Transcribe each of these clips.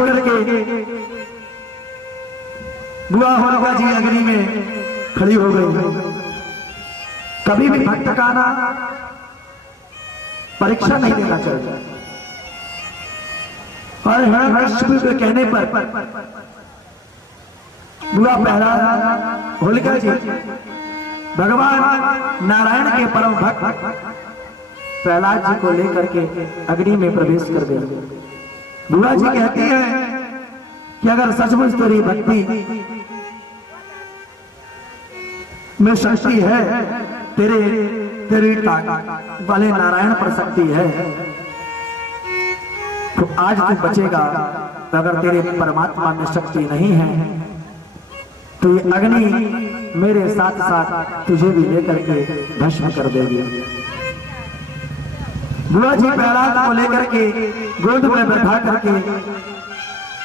करके बुआ होलिका जी अग्नि में खड़ी हो गई। कभी भी भक्त का ना परीक्षा नहीं देना चाहिए। और हिरण्यकशिपु के कहने पर बुआ प्रहलाद होलिका जी भगवान नारायण के परम भक्त प्रहलाद जी को लेकर के अग्नि में प्रवेश कर गए। बुआ जी कहती है कि अगर सचमुच तेरी भक्ति में शक्ति है, तेरी वाले नारायण पर शक्ति है, तो आज तू बचेगा। तो अगर तेरे परमात्मा में शक्ति नहीं है तो ये अग्नि मेरे साथ साथ तुझे भी लेकर के भस्म कर देगी। बुआ जी प्रहलाद को लेकर के गोद में बैठा करके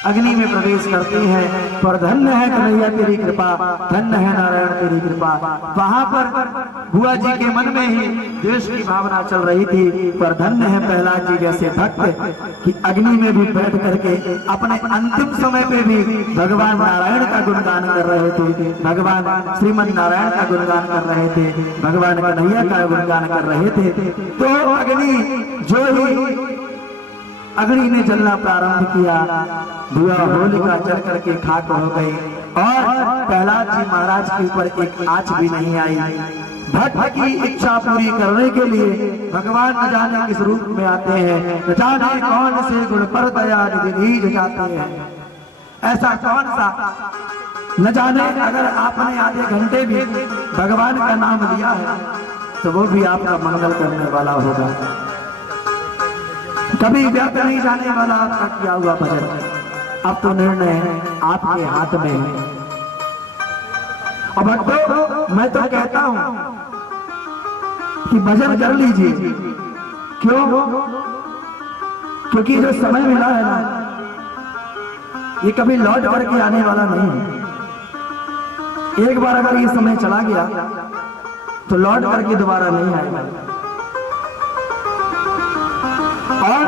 अग्नि में प्रवेश करती है। पर धन्य है कन्हैया तेरी कृपा, धन्य है नारायण तेरी कृपा। वहां पर बुआ जी के मन में ही द्वेष की भावना चल रही थी। पर धन्य है प्रहलाद जी जैसे भक्त कि अग्नि में भी बैठ करके अपने अंतिम समय पे भी भगवान नारायण का गुणगान कर रहे थे, भगवान श्रीमन नारायण का गुणगान कर रहे थे, भगवान कन्हैया का गुणगान कर रहे थे। तो अग्नि जो ही अग्नि ने जलना प्रारंभ किया, बुआ होलिका जल करके खाक हो गई और प्रहलाद जी महाराज के ऊपर एक आंच भी नहीं आई। भक्त की इच्छा पूरी करने के लिए भगवान न जाने किस रूप में आते हैं, न जाने कौन से गुण पर दया निधि जाते हैं। ऐसा कौन सा न जाने, अगर आपने आधे घंटे भी भगवान का नाम लिया है तो वो भी आपका मंगल करने वाला होगा। कभी व्यर्थ नहीं जाने वाला आपका किया हुआ भजन। अब तो निर्णय आपके हाथ में है। और भक्तों, मैं तो कहता हूं कि भजन कर लीजिए। क्यों? क्योंकि जो समय मिला है ना, ये कभी लौट करके आने वाला नहीं है। एक बार अगर ये समय चला गया तो लौट करके दोबारा नहीं आएगा। और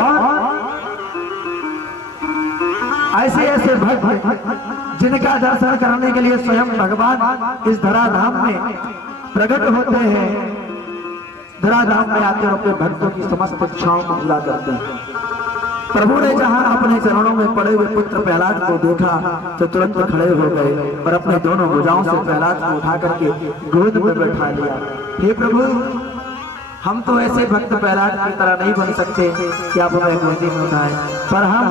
ऐसे ऐसे भक्त जिनका दर्शन करने के लिए स्वयं भगवान इस धराधाम में प्रकट होते हैं, धराधाम में आते हैं, अपने भक्तों की समस्त इच्छाओं को पूरा करते हैं। प्रभु ने जहां अपने चरणों में पड़े हुए पुत्र प्रहलाद को देखा तो तुरंत खड़े हो गए और अपने दोनों भुजाओं से प्रहलाद को उठा करके गोद में बैठा लिया। हे प्रभु, हम तो ऐसे भक्त प्रहलाद की तरह नहीं बन सकते कि आप हमें गोदी में उठाएं, पर हम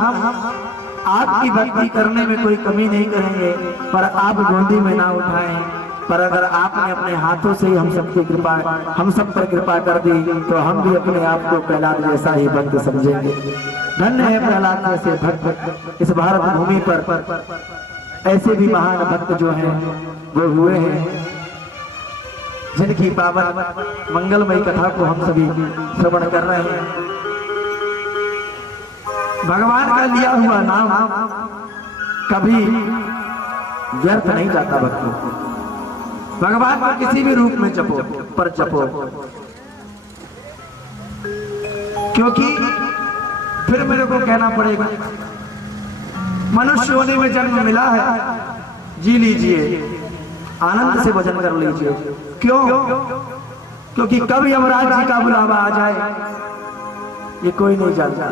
आपकी भक्ति करने में कोई कमी नहीं करेंगे, पर आप गोदी में ना उठाएं। पर अगर आपने अपने हाथों से ही हम सब पर कृपा कर दी तो हम भी अपने आप को प्रहलाद जैसा ही भक्त समझेंगे। धन्य है प्रहलाद जैसे भक्त इस भारत भूमि पर। ऐसे भी महान भक्त जो हैं वो हुए हैं, जिनकी पावन मंगलमयी कथा को हम सभी श्रवण कर रहे हैं। भगवान का लिया हुआ नाम कभी व्यर्थ नहीं जाता भक्तों। भगवान को किसी भी रूप में जपो, पर जपो, क्योंकि फिर मेरे को कहना पड़ेगा मनुष्य होने में जन्म मिला है, जी लीजिए, आनंद से भजन कर लीजिए। क्यों? क्योंकि कब यमराज जी का बुलावा आ जाए ये कोई नहीं जानता।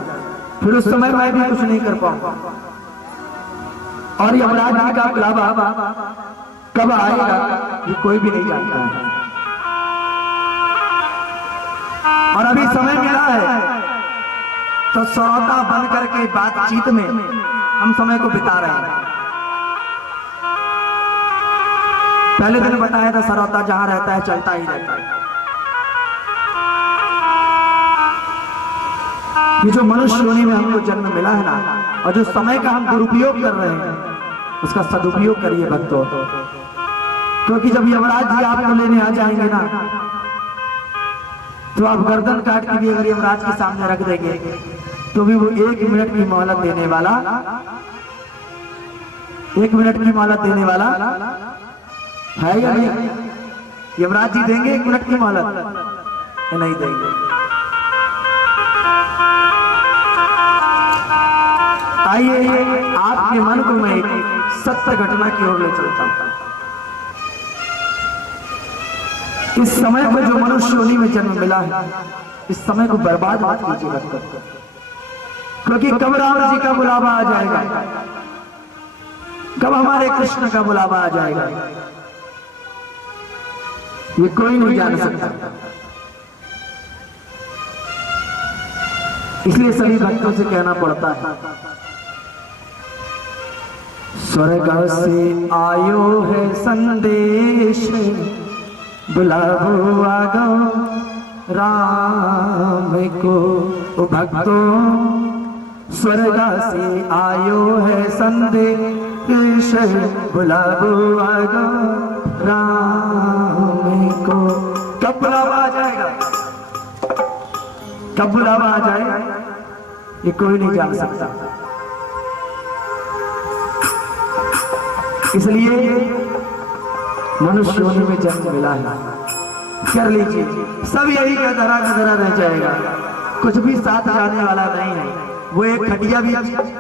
फिर उस समय मैं भी कुछ नहीं कर पाऊंगा और यमराज जी का बुलावा कब आएगा ये कोई भी नहीं जानता है। और अभी समय मिला है तो श्रोता बन करके बातचीत में हम समय को बिता रहे हैं। पहले दिन बताया था सरौता जहां रहता है चलता ही रहता है। ये जो मनुष्य योनि में हमको जन्म मिला है ना, और जो समय का हम दुरुपयोग कर रहे हैं उसका सदुपयोग करिए भक्तों। क्योंकि जब यमराज जी आपको लेने आ जाएंगे ना तो आप गर्दन काट के भी अगर यमराज के सामने रख देंगे तो भी वो 1 मिनट की मोहलत देने वाला, 1 मिनट की मोहलत देने वाला है या नहीं? यमराज जी देंगे 1 मिनट की मोहलत? नहीं देंगे। आइए आपके मन को मैं एक सत्य घटना की ओर ले चलता हूं। इस समय पर जो मनुष्य योनि में जन्म मिला है, इस समय को बर्बाद मत कीजिए लगता, क्योंकि कब राम जी का बुलावा आ जाएगा, कब हमारे कृष्ण का बुलावा आ जाएगा, ये कोई नहीं जान सकता। इसलिए सभी भक्तों से कहना पड़ता है, स्वर्ग से आयो है संदेश, बुलावो आगो राम को। ओ भक्तों, स्वर्ग से आयो है संदेश, बुलावो आगो राम को। कब बुलावा आ जाएगा, कब बुलावा आ जाएगा, ये कोई नहीं जान सकता। इसलिए मनुष्य योनि में जन्म मिला है, कर लीजिए। सब यही का धरा रह जाएगा, कुछ भी साथ जाने वाला नहीं है। वो एक खटिया भी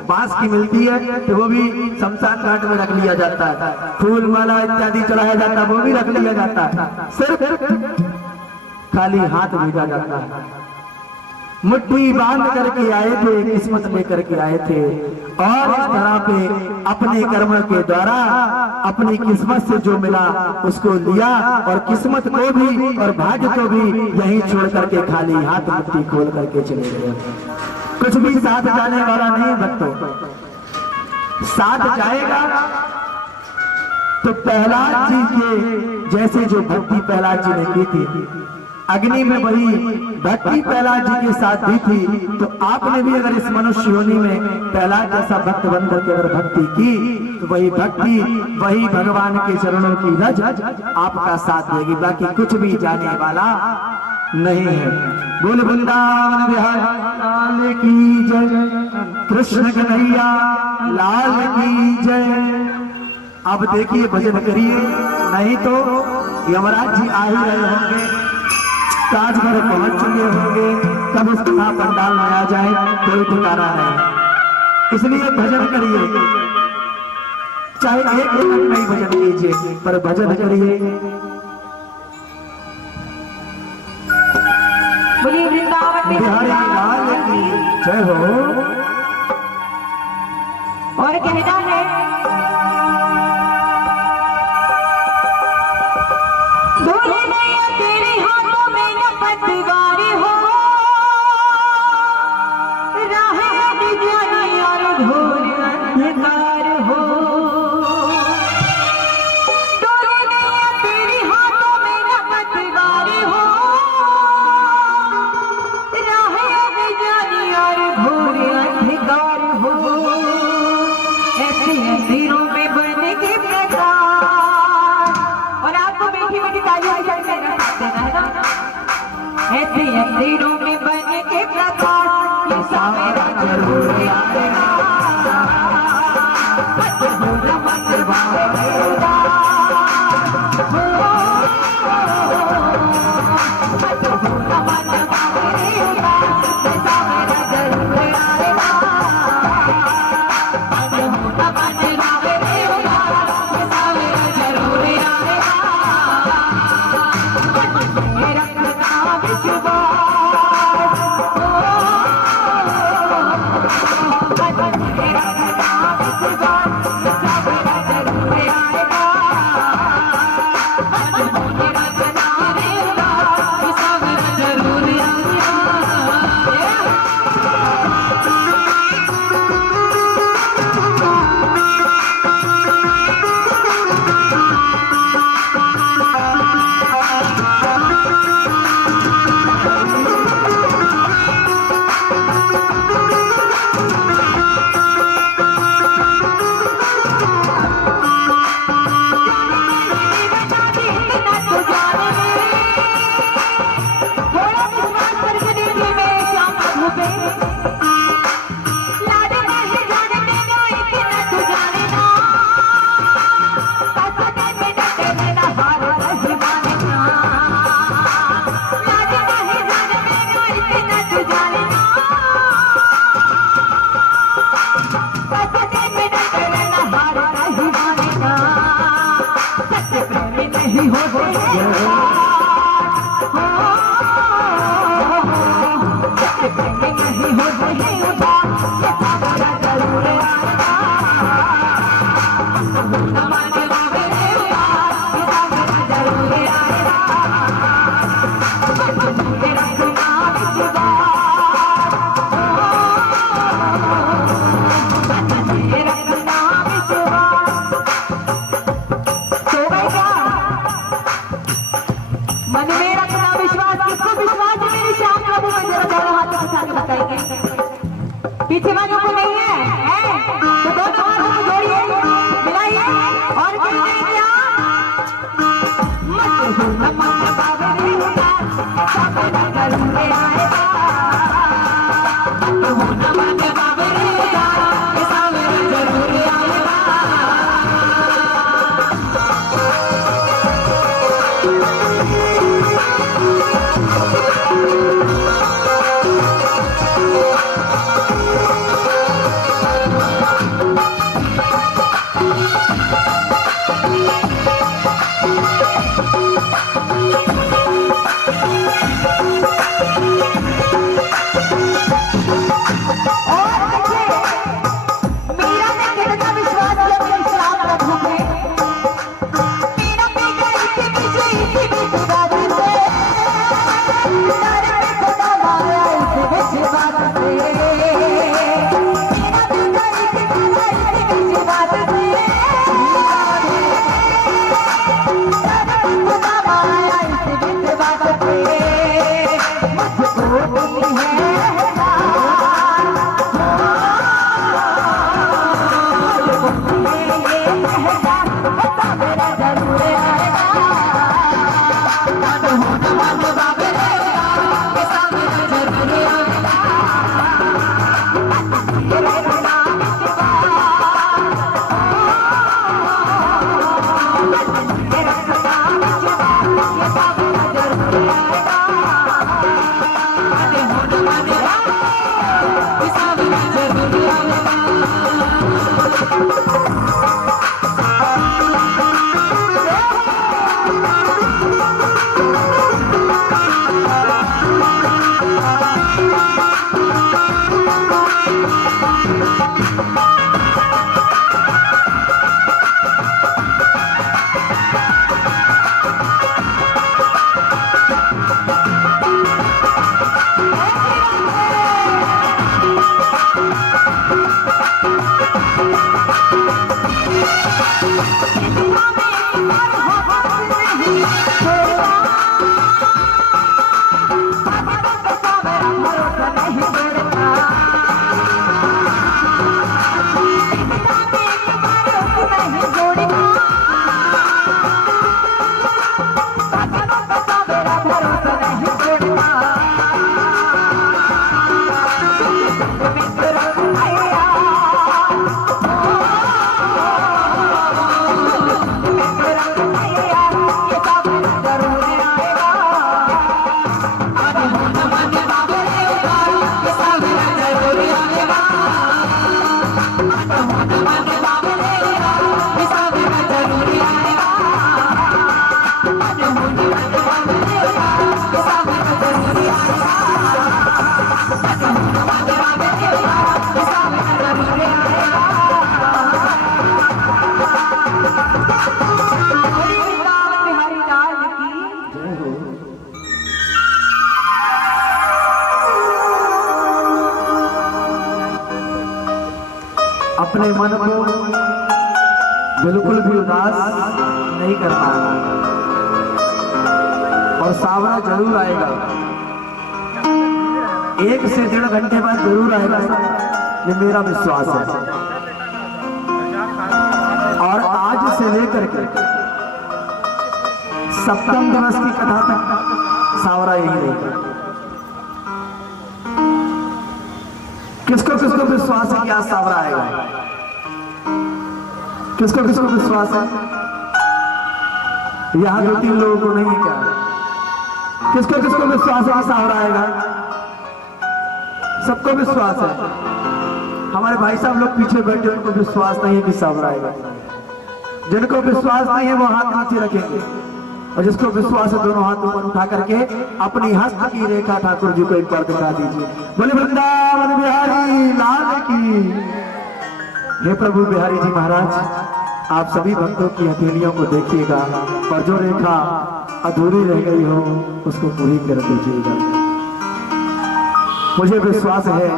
बांस की मिलती है तो वो भी शमशान घाट में रख लिया जाता है, फूल माला इत्यादि चढ़ाया जाता है, वो भी रख लिया जाता है, सिर्फ खाली हाथ भेजा जाता है। मुट्ठी बांध करके आए थे, किस्मत लेकर के आए थे, और इस तरह पे अपने कर्म के द्वारा अपनी किस्मत से जो मिला उसको लिया, और किस्मत को भी और भाग्य को भी यहीं छोड़ करके खाली हाथ मुट्ठी खोल करके चले गए। कुछ भी साथ जाने वाला नहीं भक्तों, साथ जाएगा तो प्रहलाद जी के जैसे जो भक्ति प्रहलाद जी ने की थी, अग्नि में वही भक्ति प्रहलाद जी के साथ भी थी, तो आपने भी अगर इस मनुष्य योनि में प्रहलाद जैसा भक्त बन करके अगर भक्ति की, तो वही भक्ति वही भगवान के चरणों की रज आपका साथ देगी, बाकी कुछ भी जाने वाला नहीं है। बोल वृंदावन बिहारी लाल की जय, कृष्ण कन्हैया लाल की जय। अब देखिए भजन करिए, नहीं तो यमराज जी आ ही रहे होंगे, राजभर पहुंच चुके होंगे, तब उस कथा पंडाल में आ जाए कोई ठिकाना नहीं। इसलिए भजन करिए, चाहे 1 मिनट में ही भजन कीजिए, पर भजन करिए। बोलिए वृंदावन बिहारी लाल की जय हो। और कहना है, बोले नैया तेरे हाथों में न पतवार हो, राह अज्ञानी और घोर अंधकार हो। बोले नैया तेरे हाथों में न पतवार हो, राह अज्ञानी और घोर अंधकार हो। ऐसे अंधेरों में बन के प्रकाश, और आपको मीठी मीठी तालियां देना है ना। ऐसे अंधेरों में बन के प्रकाश, ये सवेरा जरूर आएगा। मत भूलना मत भागना, मत भूलना मत भागना, ये सवेरा जरूर आएगा। मत भूलना मत भागना, ये सवेरा जरूर आएगा। रखना विश्वास, जरूर नहीं होते नहीं होते हैं उठा ये सावरा जरूर आएगा हमारे बाबे रे उठा ये सावरा जरूर आएगा तेरा सुना बिचवा तेरा सुना बिचवा तो भैया मन में रखना विश्वास किसको विश्वास है मेरे श्याम प्रभु में जरा दोनों हाथ उठा के बताइए पीछे वालों को नहीं है तो दोनों हाथों को जोड़िए मिलाइए और कहते हैं क्या मत भूलना मत बाबे रे उठा सावरा जरूर आएगा मत भूलना मत बाबे रे उठा सावरा जरूर आएगा अपने मन को बिल्कुल भी उदास नहीं करना और सावरा जरूर आएगा। 1 से 1.5 घंटे बाद जरूर आएगा, ये मेरा विश्वास है। और आज से लेकर के सप्तम दिवस की कथा तक सावरा यही रहेगा। किसको किसको विश्वास है कि आज सावरा आएगा? किसको किसको विश्वास है? यहाँ 2-3 लोगों को नहीं क्या? किसको किसको विश्वास है कि सावरा आएगा? सबको विश्वास है। हमारे भाई साहब लोग पीछे बैठे, उनको विश्वास नहीं है कि सावरा आएगा। जिनको विश्वास नहीं है वो हाथ नीचे रखेंगे। और जिसको विश्वास है दोनों हाथ ऊपर उठा करके अपनी हस्त की रेखा ठाकुर जी को एक बार दिखा दीजिए। बोले वृंदावन बिहारी लाल की। हे प्रभु बिहारी जी महाराज, आप सभी भक्तों की हथेलियों को देखिएगा और जो रेखा अधूरी रह गई हो उसको पूरी कर दीजिएगा। मुझे विश्वास है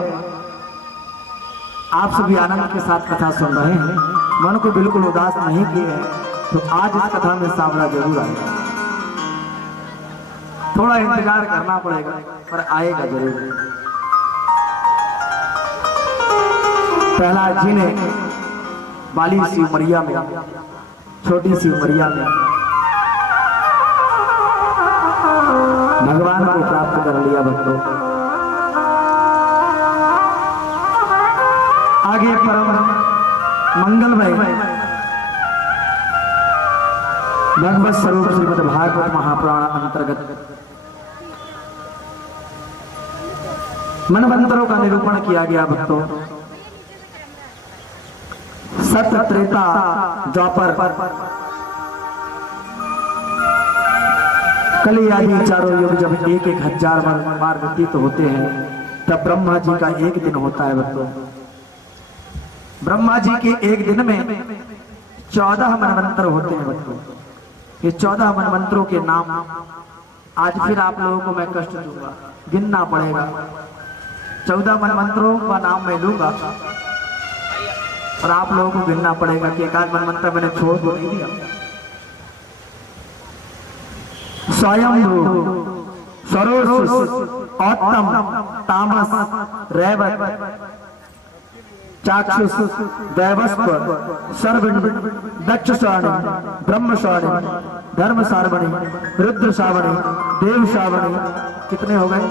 आप सभी आनंद के साथ कथा सुन रहे हैं, मन को बिल्कुल उदास नहीं किए हैं, तो आज इस कथा में सांवला जरूर आएगा। थोड़ा इंतजार करना पड़ेगा पर आएगा जरूर। प्रहलाद जी ने बाली सी उमरिया में, छोटी सी उमरिया में भगवान को प्राप्त कर लिया। भक्तों, आगे परम मंगलमय भगवत स्वरूप श्रीमद् भागवत महापुराण अंतर्गत मनवंतरों का निरूपण किया गया। भक्तों, सत्य, त्रेता, द्वापर, कली आदि चारों युग जब एक 1000 बार व्यतीत होते हैं तब ब्रह्मा जी का एक दिन होता है। भक्तों, ब्रह्मा जी के एक दिन में 14 मनवंतर होते हैं। भक्तों, ये 14 मनवंतरों के नाम आज फिर आप लोगों को मैं कष्ट दूंगा, गिनना पड़ेगा। 14 मनवंतरों का नाम मैं लूंगा और आप लोगों को गिनना पड़ेगा कि एक आध मनवंतर मैंने छोड़ तो नहीं दिया। स्वयंभू, सरोज, औत्तम, तामस, रैवत, चाक्षुष, दैवस्व, सर्वण, दक्ष सावणी, ब्रह्म सावणी, धर्म सावणी, रुद्र सावणी, देव सावणी। कितने हो गए?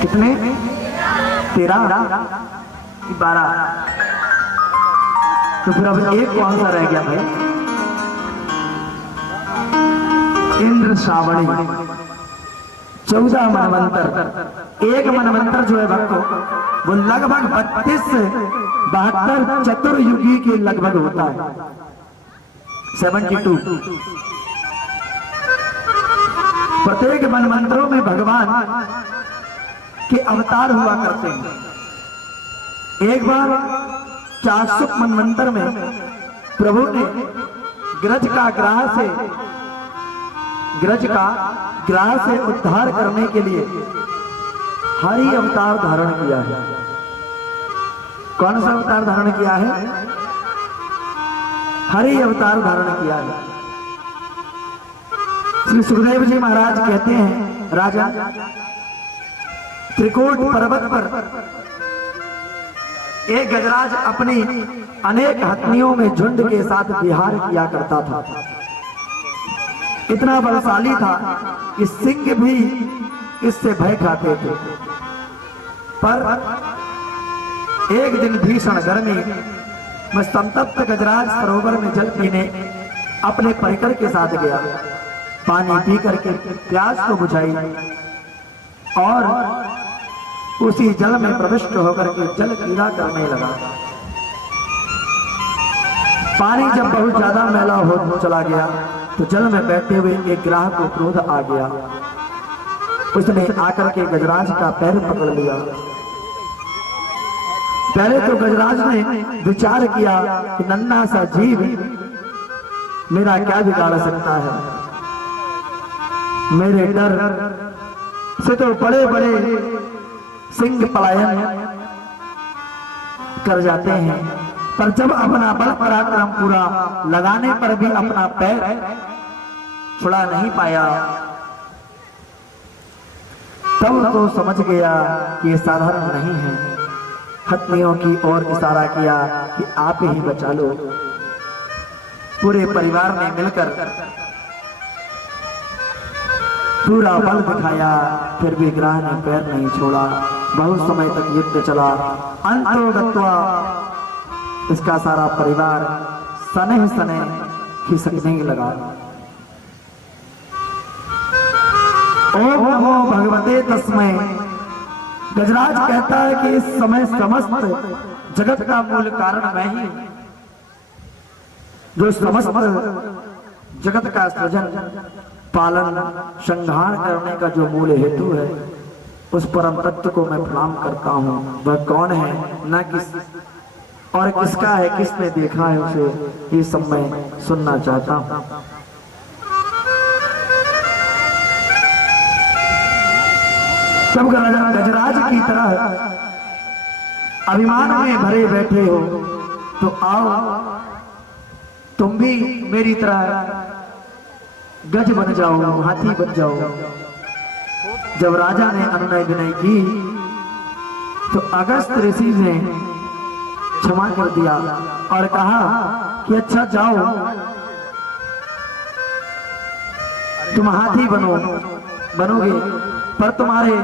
कितने? 13 कि 12? तो फिर अब एक कौन सा रह गया भाई? इंद्र सावणी। 14 मनवंतर। एक मनवंतर जो है भक्तों वो लगभग 32-72 चतुर्युगी के लगभग होता है। 72। प्रत्येक मनवंतरों में भगवान के अवतार हुआ करते हैं। एक बार 400 मनवंतर में प्रभु ने ग्रज का ग्राह से उद्धार करने के लिए हरि अवतार धारण किया है। कौन सा अवतार धारण किया है? हरि अवतार धारण किया है। श्री सुखदेव जी महाराज कहते हैं, राजा त्रिकूट पर्वत पर एक गजराज अपनी अनेक हथनियों में झुंड के साथ विहार किया करता था। इतना बलशाली था कि सिंह भी इससे भय खाते थे। पर एक दिन भीषण गर्मी में संतप्त गजराज सरोवर में जल पीने अपने परिकर के साथ गया। पानी पी करके प्यास को बुझाई और उसी जल में प्रविष्ट होकर के जल क्रीड़ा करने लगा। पानी जब बहुत ज्यादा मैला हो चला गया तो जल में बैठे हुए एक ग्राह को क्रोध आ गया। उसने आकर के गजराज का पैर पकड़ लिया। पहले तो गजराज ने विचार किया कि नन्हा सा जीव मेरा क्या बिगाड़ सकता है, मेरे डर से तो बड़े बड़े सिंह पलायन कर जाते हैं। पर जब अपना बल पराक्रम पूरा लगाने पर भी अपना पैर छुड़ा नहीं पाया, तब तो समझ गया कि ये साधारण नहीं है। हथनियों की ओर इशारा किया कि आप ही बचा लो। पूरे परिवार ने मिलकर पूरा बल दिखाया, फिर भी ग्राह ने पैर नहीं छोड़ा। बहुत समय तक युद्ध चला। अंतोगत्वा इसका सारा परिवार सने सने खिसकने लगा। ओम नमो भगवते तस्मै। गजराज कहता है कि इस समय समस्त जगत का मूल कारण मैं ही हूं। जो समस्त जगत का सृजन पालन संहार करने का जो मूल हेतु है, उस परम तत्व को मैं प्रणाम करता हूँ। वह कौन है, न किस और किसका है, किसने देखा है उसे, ये सब मैं सुनना चाहता हूँ। तब गजराज की तरह अभिमान में भरे बैठे हो तो आओ तुम भी मेरी तरह गज बन जाओ, हाथी बन जाओ। जब राजा ने अनुनय विनय की तो अगस्त ऋषि ने क्षमा कर दिया और कहा कि अच्छा जाओ, तुम हाथी बनोगे, पर तुम्हारे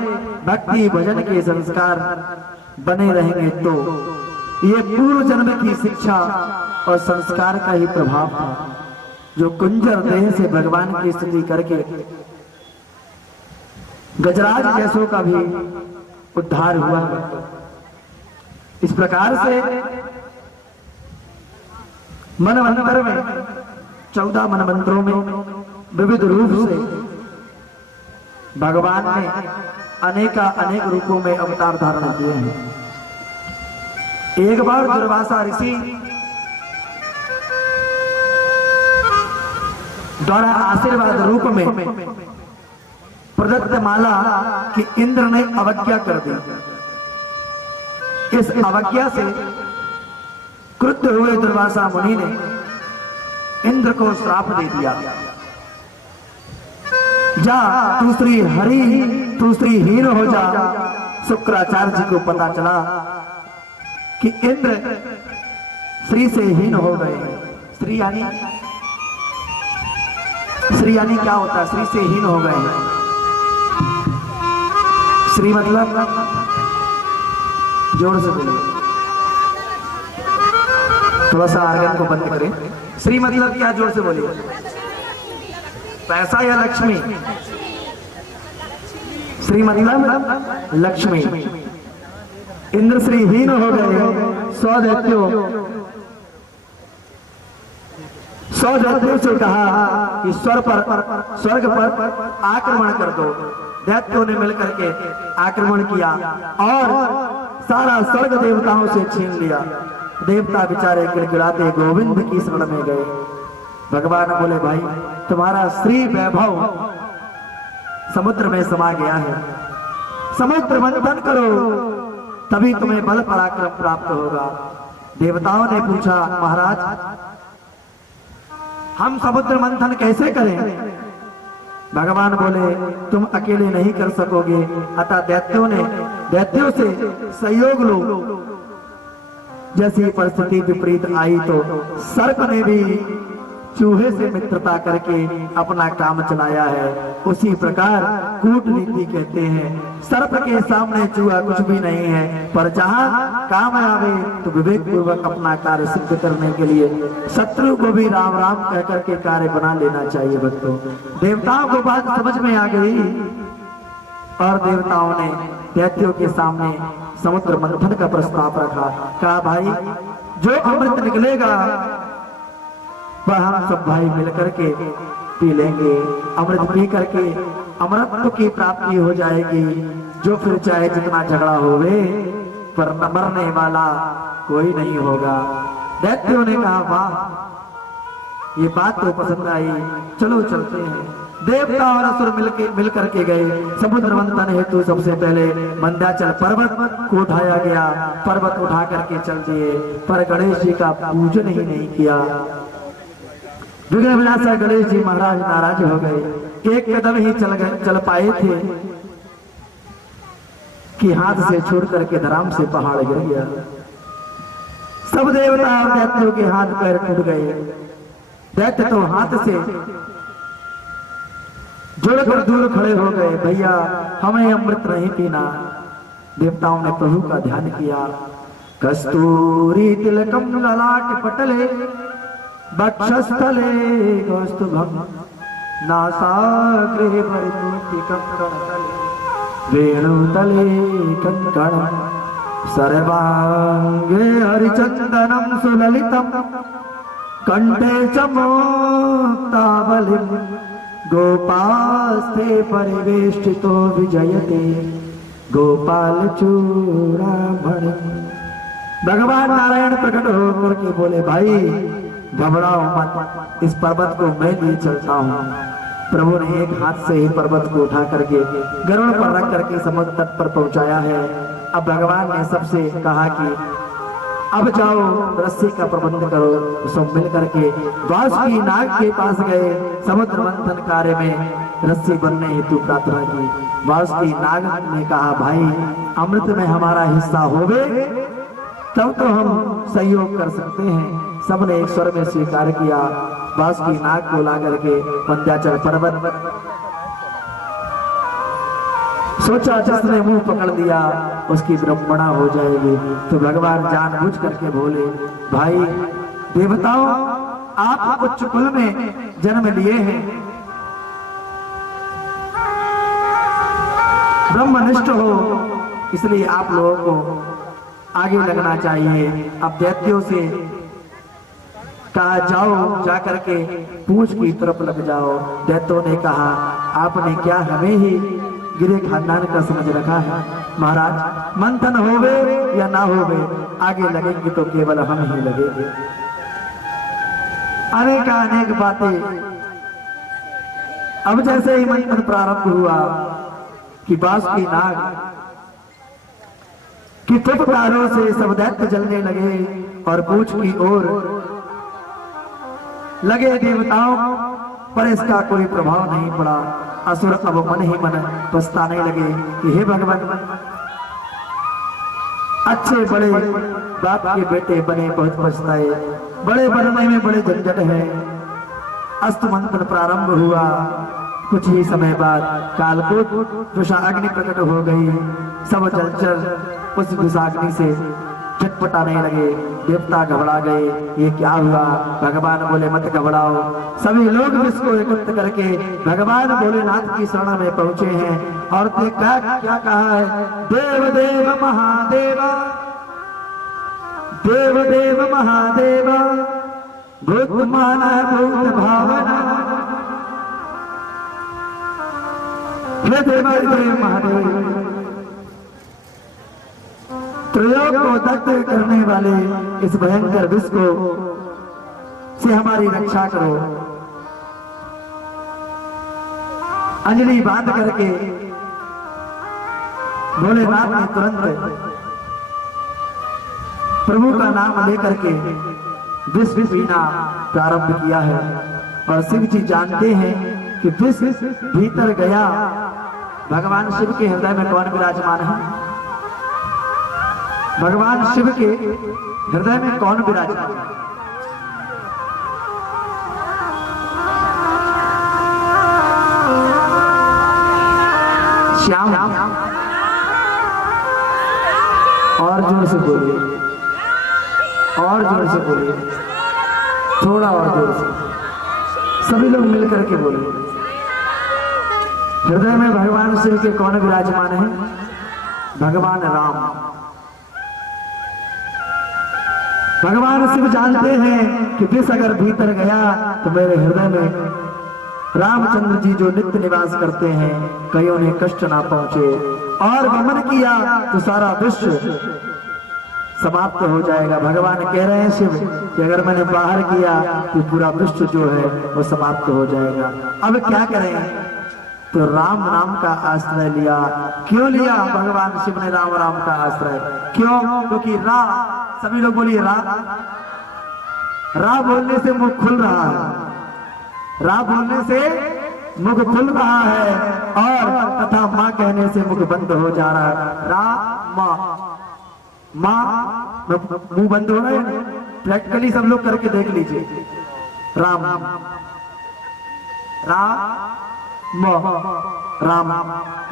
भक्ति भजन के संस्कार बने रहेंगे। तो ये पूर्व जन्म की शिक्षा और संस्कार का ही प्रभाव था, जो कुंजर देह से भगवान की स्तुति करके गजराज जैसों का भी उद्धार हुआ। इस प्रकार से मनवंतर में 14 मनवंतरों में विविध रूप से भगवान ने अनेक रूपों में अवतार धारण किए हैं। एक बार दुर्वासा ऋषि द्वारा आशीर्वाद रूप में प्रदत्त माला की इंद्र ने अवज्ञा कर दी। इस अवज्ञा से क्रुद्ध हुए दुर्वासा मुनि ने इंद्र को श्राप दे दिया, जा तू स्त्री हीन हो जा। शुक्राचार्य जी को पता चला कि इंद्र स्त्री से हीन हो गए। स्त्री यानी क्या होता है? स्त्री से हीन हो गए। स्त्री मतलब, जोर से बोलो, थोड़ा सा आर्गन को बंद करें। स्त्री मतलब क्या? जोर से बोलिए। पैसा या लक्ष्मी? श्री मतलब लक्ष्मी। इंद्र श्रीहीन हो गए। 100 दैत्यों से कहा कि स्वर्ग पर आक्रमण कर दो। दैत्यों ने मिलकर के आक्रमण किया और सारा स्वर्ग देवताओं से छीन लिया। देवता बेचारे गिड़गिड़ाते गोविंद की शरण में गए। भगवान बोले, भाई तुम्हारा श्री वैभव समुद्र में समा गया है, समुद्र मंथन करो तभी तुम्हें बल पराक्रम प्राप्त होगा। देवताओं ने पूछा, महाराज हम समुद्र मंथन कैसे करें? भगवान बोले, तुम अकेले नहीं कर सकोगे, अतः दैत्यों से सहयोग लो। जैसी परिस्थिति विपरीत आई तो सर्प ने भी चूहे से मित्रता करके अपना काम चलाया है। उसी प्रकार कूटनीति कहते हैं, सर्प के सामने चूहा कुछ भी नहीं है, पर जहां काम आवे तो विवेक पूर्वक अपना कार्य सिद्ध करने के लिए शत्रु को भी राम राम कह करके कार्य बना लेना चाहिए। भक्तों, देवताओं को बात समझ में आ गई और देवताओं ने दैत्यों के सामने समुद्र मंथन का प्रस्ताव रखा। कहा, भाई जो अमृत निकलेगा वह हम सब भाई मिलकर के पी लेंगे। अमृत पी करके अमृतत्व की प्राप्ति हो जाएगी। जो फिर चाहे जितना झगड़ा होवे पर मरने वाला कोई नहीं होगा। दैत्यों ने कहा, वाह ये बात तो पसंद आई, चलो चलते हैं। देवता और असुर मिलकर के गए। समुद्र मंथन हेतु सबसे पहले मंदाचल पर्वत को उठाया गया। पर्वत उठा करके चल दिए, पर गणेश जी का पूजन ही नहीं किया। विघ्न विनाशक गणेश जी महाराज नाराज हो गए। एक कदम ही चल पाए थे कि हाथ से छोड़ करके धराम से पहाड़ गिर गया। सब देवता और दैत्यों के हाथ पैर टूट गए। दैत्य तो हाथ से जोड़कर दूर खड़े हो गए, भैया हमें अमृत नहीं पीना। देवताओं ने प्रभु का ध्यान किया। कस्तूरी तिलकम ललाट पटले वक्षस्थले कौस्तुभम नासाग्रे परितुतिकं कणतले वेणुतले कंकणं सर्वांगे हरिचंदनं सुललितम् कंठे चमोक्तावलिं गोपास्ते परिवेष्टितो विजयते गोपाल चूड़ामणि। भगवान नारायण प्रकट होकर के बोले, भाई घबराओ मत, इस पर्वत को मैं ले चलता हूँ। प्रभु ने एक हाथ से ही पर्वत को उठा करके गरुड़ पर रख करके समुद्र तट पर पहुंचाया है। अब भगवान ने सबसे कहा कि अब जाओ रस्सी का प्रबंध करो। सब मिल करके वासुकी नाग के पास गए, समुद्र मंथन कार्य में रस्सी बनने हेतु प्रार्थना की। वासुकी नाग ने कहा, भाई अमृत में हमारा हिस्सा होवे तब तो हम सहयोग कर सकते हैं। सबने एक स्वर में स्वीकार किया। वासुकी नाग को ला करके विंध्याचल पर्वत सोचा जिसने मुंह पकड़ लिया उसकी ब्रह्मणा हो जाएगी। तो भगवान जानबूझ करके बोले, भाई देवताओं आप उच्च कुल में जन्म लिए हैं, ब्रह्मनिष्ठ हो, इसलिए आप लोगों को आगे लगना चाहिए। अब दैत्यों से कहा, जाओ जा करके पूंछ की तरफ लग जाओ। दैत्यों ने कहा, आपने क्या हमें ही गिरे खानदान का समझ रखा है? महाराज मंथन होवे या ना होवे, आगे लगेंगे तो केवल हम ही लगेंगे। अनेक बातें। अब जैसे ही मंथन प्रारंभ हुआ कि वासुकी नाग की फुफकारों से सब दैत्य जलने लगे और पूंछ की ओर लगे देवताओं पर इसका कोई प्रभाव नहीं पड़ा। असुर अब मन ही मन पछताने लगे कि हे भगवान, अच्छे बड़े बाप के बेटे बने बहुत पछताए, बड़े बनने में बड़े झंझट है। अस्त मंथन प्रारंभ हुआ। कुछ ही समय बाद कालकूट विषाग्नि प्रकट हो गई। सब जलचर उस विषाग्नि से छटपटाने लगे। देवता घबरा गए, ये क्या हुआ? भगवान बोले, मत घबराओ। सभी लोग इसको एकत्र करके भगवान भोलेनाथ की शरण में पहुंचे हैं। और क्या क्या कहा है? देव देव महादेव, देव देव महादेव, भूत माना भूत भावना, हे देव देव महादेव, त्रयोग को दग्ध करने वाले इस भयंकर विष को से हमारी रक्षा करो। अंजलि बांध करके भोलेनाथ ने तुरंत प्रभु का नाम लेकर के विष पीना प्रारंभ किया है। और शिव जी जानते हैं कि विष भीतर गया। भगवान शिव के हृदय में कौन विराजमान है? भगवान शिव के हृदय में कौन विराजमान है? श्याम। और जोर से बोलिए, और जोर से बोलिए, थोड़ा और जोर से, सभी लोग मिलकर के बोलिए। हृदय में भगवान शिव के कौन विराजमान है? भगवान राम। भगवान शिव जानते हैं कि विष अगर भीतर गया तो मेरे हृदय में रामचंद्र जी जो नित्य निवास करते हैं, कईयों ने कष्ट ना पहुंचे। और गमन किया तो सारा विश्व समाप्त हो जाएगा। भगवान कह रहे हैं शिव कि अगर मैंने बाहर किया तो पूरा विश्व जो है वो समाप्त हो जाएगा। अब क्या करें? तो राम नाम का आश्रय लिया। क्यों लिया भगवान शिव ने राम राम का आश्रय? क्यों? क्योंकि रा, सभी लोग बोलिए रा। रा बोलने से मुख खुल रहा है, रा बोलने से मुख खुल रहा है, और तथा माँ कहने से मुख बंद हो जा रहा है। रा माँ, माँ मुंह बंद हो रहा है। प्रैक्टिकली सब लोग करके देख लीजिए। राम, राम, राम,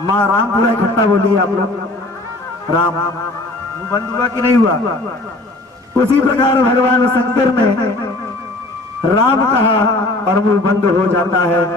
माँ राम पूरा इकट्ठा बोलिए आप लोग। राम, मुंह बंद हुआ कि नहीं हुआ? उसी प्रकार भगवान शंकर ने राम कहा और मुंह बंद हो जाता है।